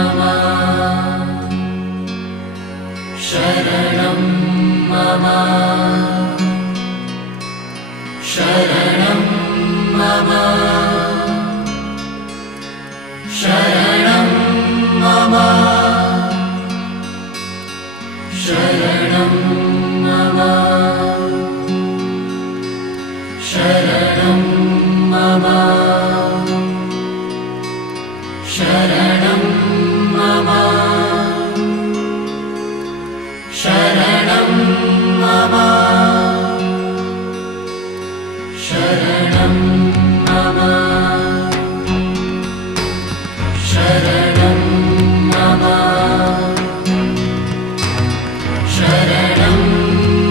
शरणं मम शरणं मम शरणं मम शरणं मम शरणं मम शरणं मम शरणं मम शरणं मम शरणं मम शरणं मम शरणं मम शरणं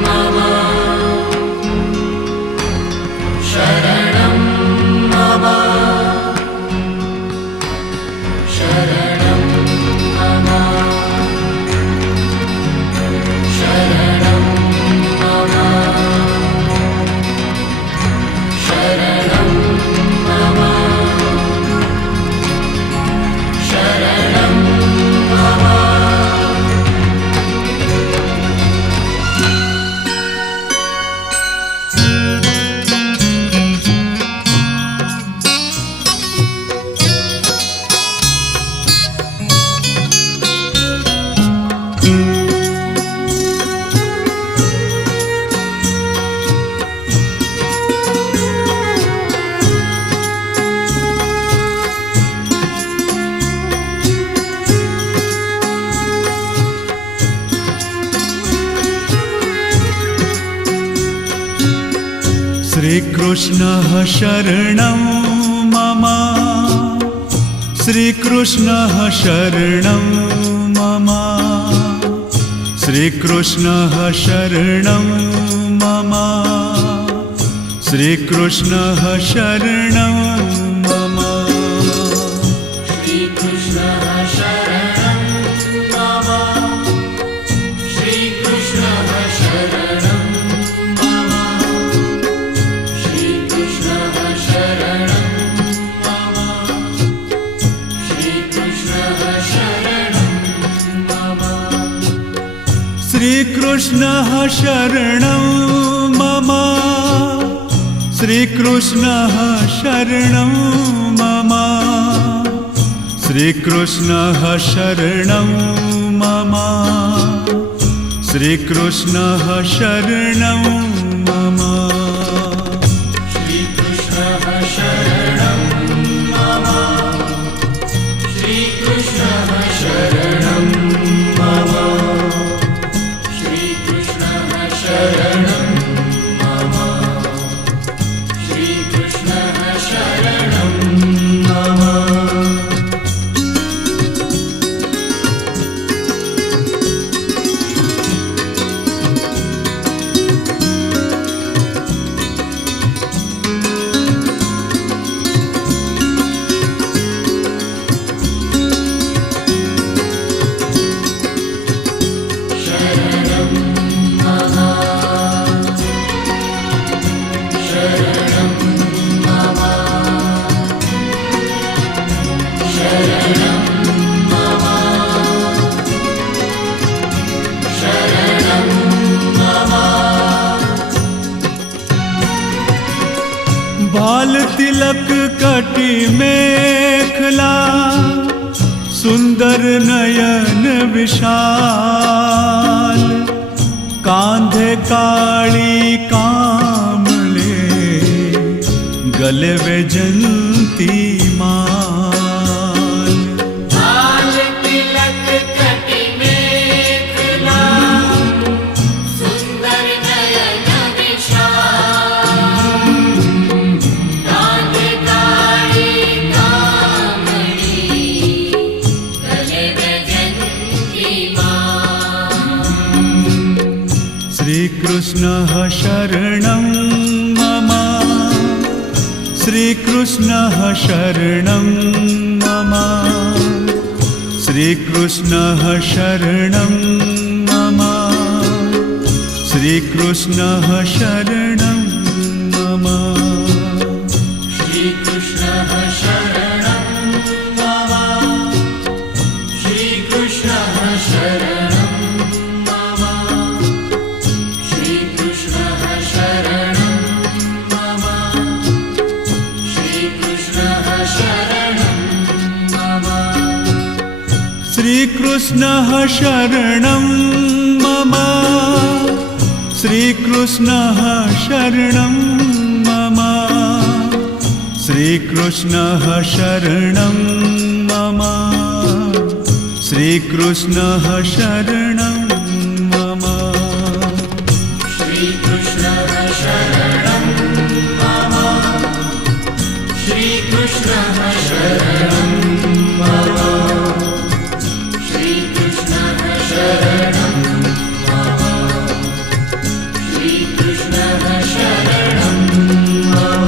मम शरणं मम शरणं मम शरणं मम श्रीकृष्णः शरणं मम श्रीकृष्णः शरणं मम श्रीकृष्णः शरणं मम श्रीकृष्णः शरणं मम श्रीकृष्णः शरणं मम श्रीकृष्णः शरणं मम श्रीकृष्णः शरणं मम श्रीकृष्णः शरणं मम श्रीकृष्णः शरणं मम श्रीकृष्णः शरणं मम श्रीकृष्णः शरणं मम श्रीकृष्णः शरणं मम श्रीकृष्णः शरणं मम श्रीकृष्णः शरणं मम श्रीकृष्णः शरणं मम श्रीकृष्णः शरणं मम शरणं मम शरणं मम शरणं मम शरणं मम बाल तिलक कटी मेखला सुंदर नयन विशाल कांधे काली कामले गले वैजंती माल बाल तिलक कटी मेखला सुंदर नयन विशाल कांधे काली कामणी गले वैजंती माल श्रीकृष्णः शरणं मम श्रीकृष्णः शरणं मम श्रीकृष्णः शरणं मम श्रीकृष्णः शरणं मम श्रीकृष्णः शरणं मम श्रीकृष्णः शरणं मम श्रीकृष्णः शरणं मम श्रीकृष्णः शरणं मम श्रीकृष्णः शरणं मम श्रीकृष्णः शरणं मम श्रीकृष्णः शरणं मम श्रीकृष्णः शरणं मम श्रीकृष्णः शरणं मम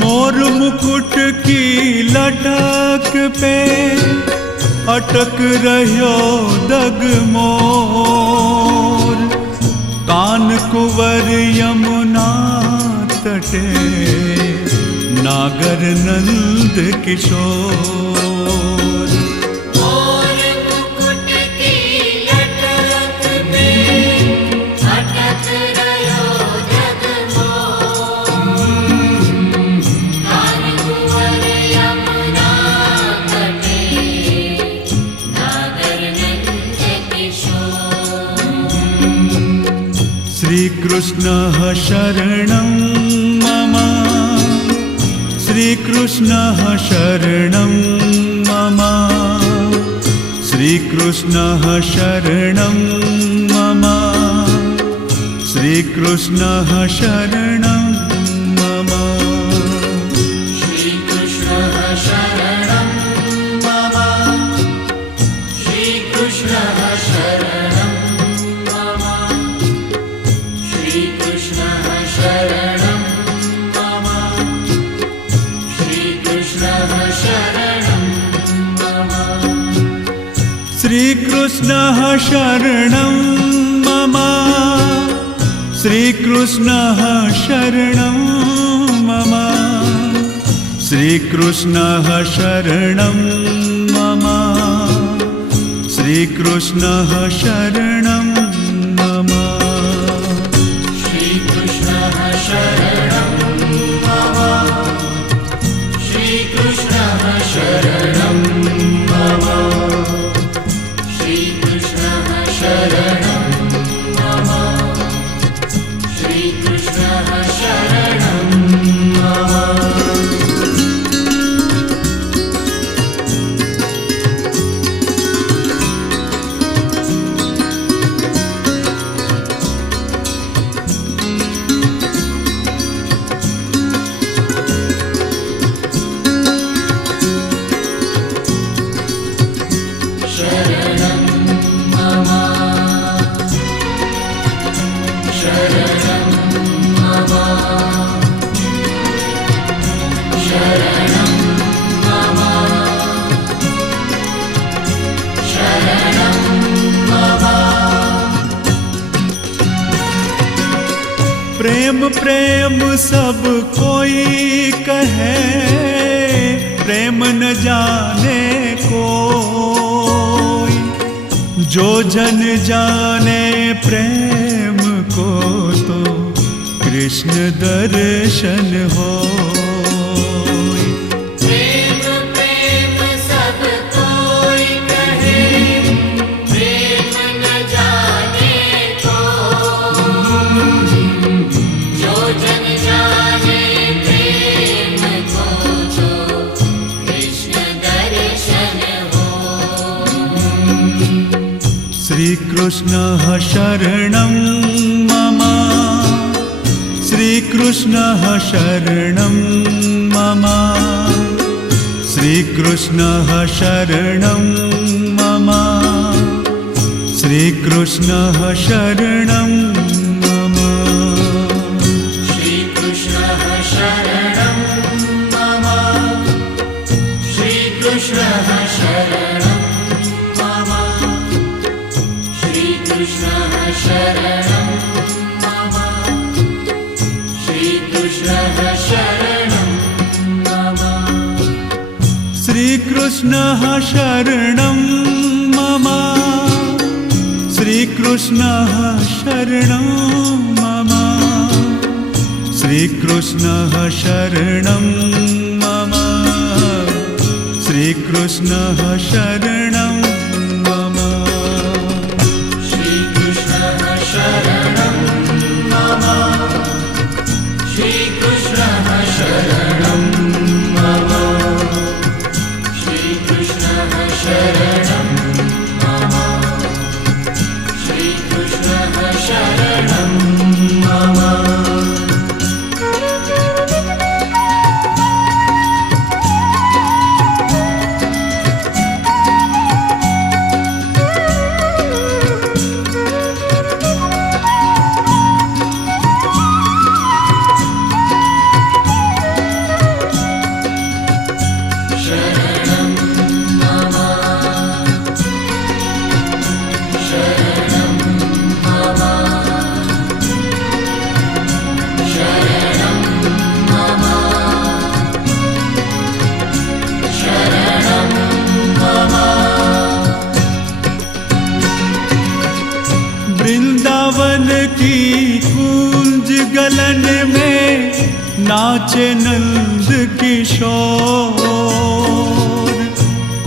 मोर मुकुट की लटक पे अटक रह्यो डगमोर कान कुंवर यमुना तटे नागर नंद किशोर मोर मुकुट की लटक पे अटक रह्यो जगमोर कान कुंवर यमुना तटे नागर नंद किशोर श्रीकृष्णः शरणं मम श्रीकृष्णः शरणं मम श्रीकृष्णः शरणं मम श्रीकृष्णः शरणं मम श्रीकृष्णः शरणं मम श्रीकृष्णः शरणं मम श्रीकृष्णः शरणं मम श्रीकृष्णः शरणं मम श्रीकृष्णः शरणं मम श्रीकृष्णः शरणं मम श्रीकृष्णः शरणं मम श्रीकृष्णः शरणं मम श्रीकृष्णः शरणं मम श्रीकृष्णः शरणं मम श्रीकृष्णः शरणं मम श्रीकृष्णः शरणं मम शरणं मम शरणं मम शरणं मम शरणं मम प्रेम प्रेम सब कोई कहे प्रेम न जाने कोई जो जन जाने प्रेम को तो कृष्ण दर्शन हो प्रेम प्रेम सब कोई कहे प्रेम न जाने को जो जन जाने प्रेम को तो कृष्ण दर्शन हो श्रीकृष्णः शरणं मम श्रीकृष्णः शरणं मम श्रीकृष्णः शरणं मम श्रीकृष्णः शरणं मम श्रीकृष्णः शरणं मम श्रीकृष्णः शरणं मम श्रीकृष्णः शरणं मम श्रीकृष्णः शरणं मम श्रीकृष्णः शरणं मम श्रीकृष्णः शरणं मम श्रीकृष्णः शरणं मम श्रीकृष्णः शरणं मम श्रीकृष्णः शरणं मम श्रीकृष्णः शरणं मम श्रीकृष्णः शरणं मम श्रीकृष्णः शरणं मम शरणं मम शरणं मम शरणं मम शरणं मम वृंदावन की कुंज गलन में नाचे नंद किशोर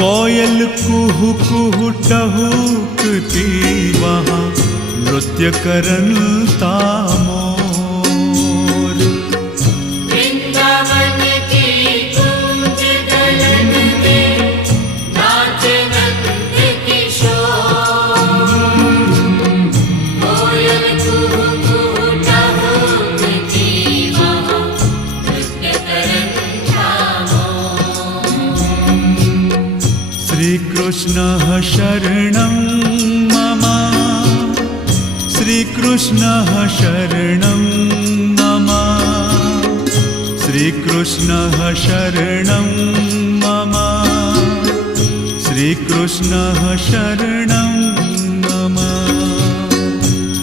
कोयल कुहू कुहू टहूकती वहाँ नृत्य करता मोर वृंदावन की कुंज गलन में नाचे नंद किशोर कोयल कुहू कुहू टहूकती वहाँ नृत्य करता मोर श्रीकृष्णः शरणं मम श्रीकृष्णः शरणं मम श्रीकृष्णः शरणं मम श्रीकृष्णः शरणं मम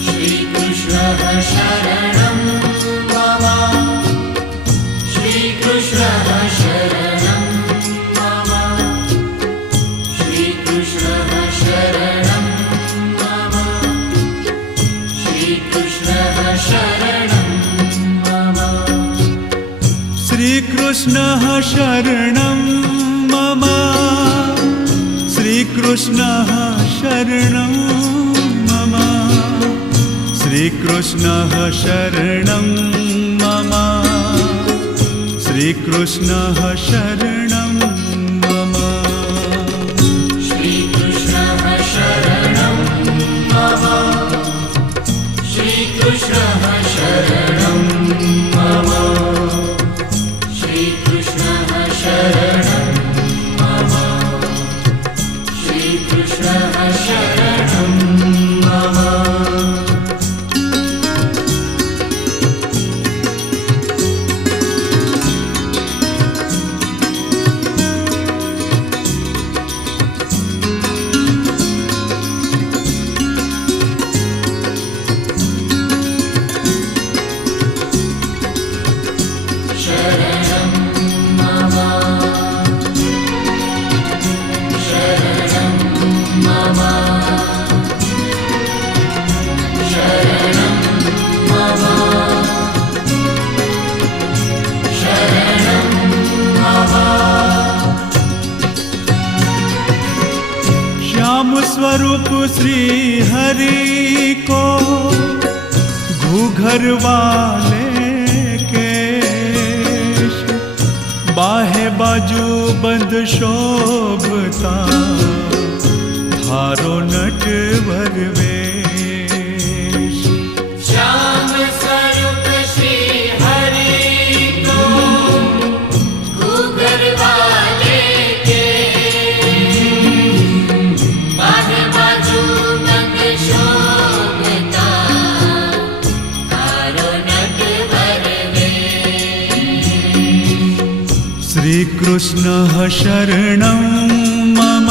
श्रीकृष्णः शरणं मम श्रीकृष्णः शरणं मम श्रीकृष्णः शरणं मम श्रीकृष्णः शरणं मम श्रीकृष्णः शरणं मम श्रीकृष्णः शरणं मम श्रीकृष्णः शरणं मम श्रीकृष्णः शरणं मम श्रीकृष्णः शरणं मम श्रीकृष्णः शरणं मम श्रीकृष्णः शरणं मम श्रीकृष्णः शरणं मम शरणं मम शरणं मम शरणं मम शरणं मम श्याम स्वरूप श्री हरि को घूघर वाले केश बाहे बाजू बंद शोभता थारो नटवर वेश श्याम स्वरूप श्री हरि को घूघर वाले के बाहे बाजू बंद श्रीकृष्णः शरणं मम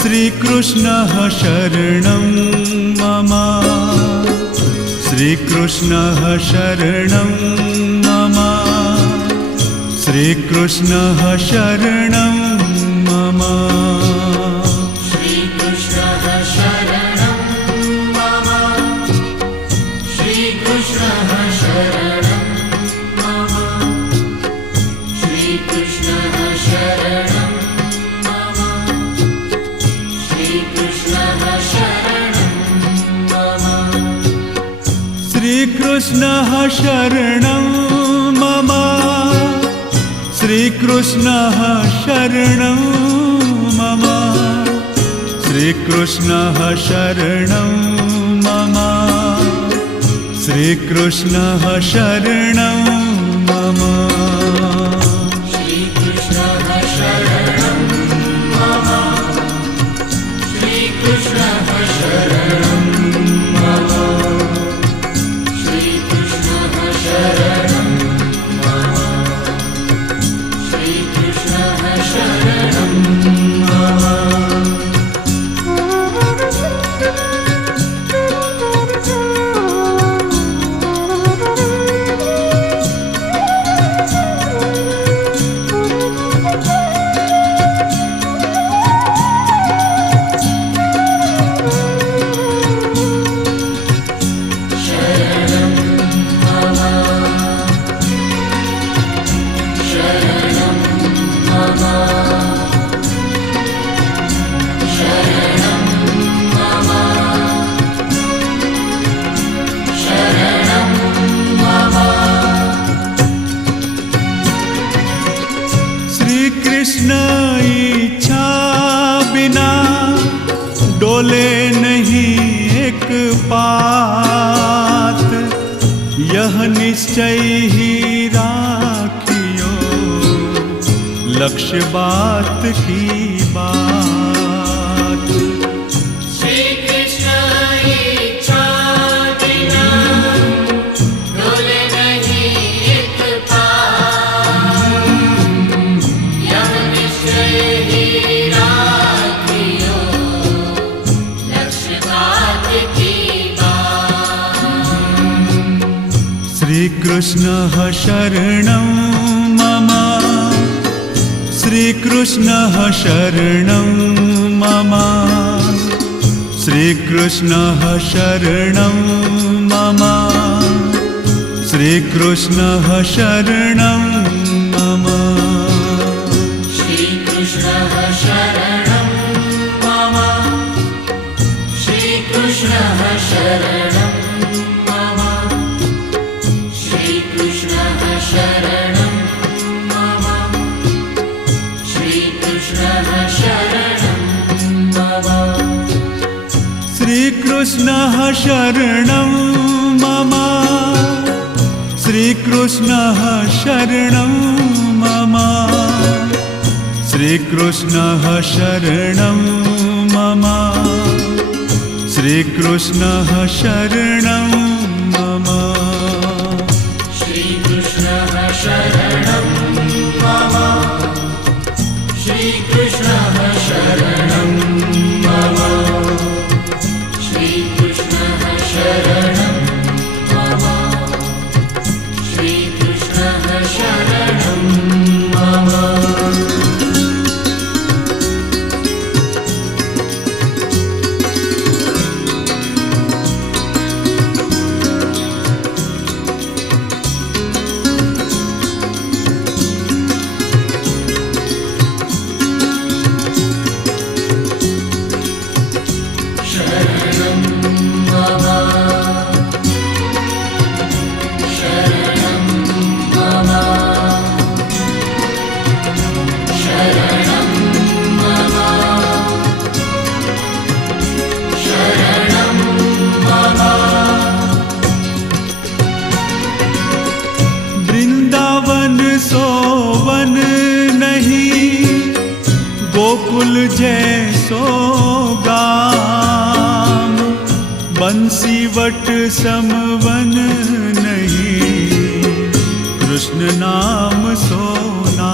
श्रीकृष्णः शरणं मम श्रीकृष्णः शरणं मम श्रीकृष्णः शरणं मम श्रीकृष्णः शरणं मम श्रीकृष्णः शरणं मम श्रीकृष्णः शरणं मम श्रीकृष्णः शरणं मम श्रीकृष्णः शरणं मम श्रीकृष्णः शरणं मम श्रीकृष्णः शरणं मम श्रीकृष्णः शरणं मम श्रीकृष्णः शरणं मम श्रीकृष्णः शरणं मम श्रीकृष्णः शरणं मम श्रीकृष्णः शरणं मम कृष्ण इच्छा बिना डोले नहीं एक पात यह निश्चय ही राखियो लक्ष्य बात की बात श्री कृष्ण इच्छा बिना डोले नहीं एक पात यह निश्चय ही राखियो लक्ष्य बात की बात श्री कृष्ण शरणं मम श्री कृष्ण शरणं मम श्री कृष्ण शरणं मम श्री कृष्ण शरणं मम श्री कृष्ण शरणं मम श्री कृष्ण शरणं मम श्री कृष्ण शरणं मम श्री कृष्ण शरणं मम श्री कृष्ण शरणं मम श्री कृष्ण शरणं मम श्री कृष्ण शरणं मम श्री कृष्ण शरणं मम श्री कृष्ण शरणं मम श्री कृष्ण शरणं मम श्री कृष्ण शरणं मम श्री कृष्ण शरणं मम वृंदावन सोवन नहीं गोकुल जैसो गाम बंसीवट समवन नहीं कृष्ण नाम सो नाम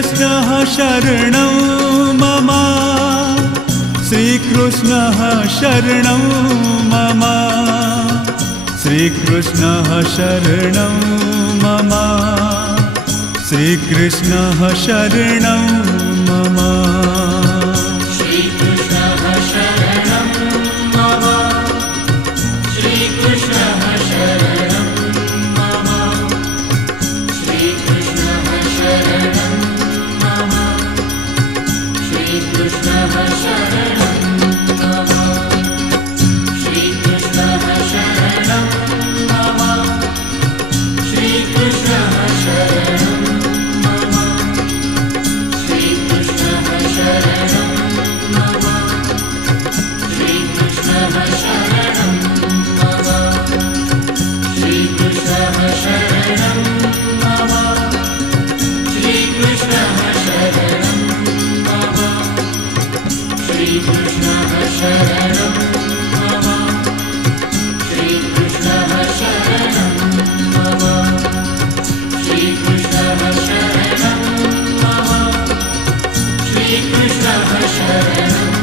श्रीकृष्णः शरणं मम श्रीकृष्णः शरणं मम श्रीकृष्णः शरणं मम श्रीकृष्णः शरणं मम श्रीकृष्णः शरणं मम श्रीकृष्णः शरणं मम श्रीकृष्णः शरणं मम श्रीकृष्णः शरणं मम श्रीकृष्णः शरणं मम श्रीकृष्णः शरणं मम श्रीकृष्णः शरणं मम श्रीकृष्णः शरणं मम श्रीकृष्णः शरणं मम श्रीकृष्णः शरणं मम श्रीकृष्णः शरणं मम श्रीकृष्णः शरणं मम श्रीकृष्णः शरणं मम श्रीकृष्णः शरणं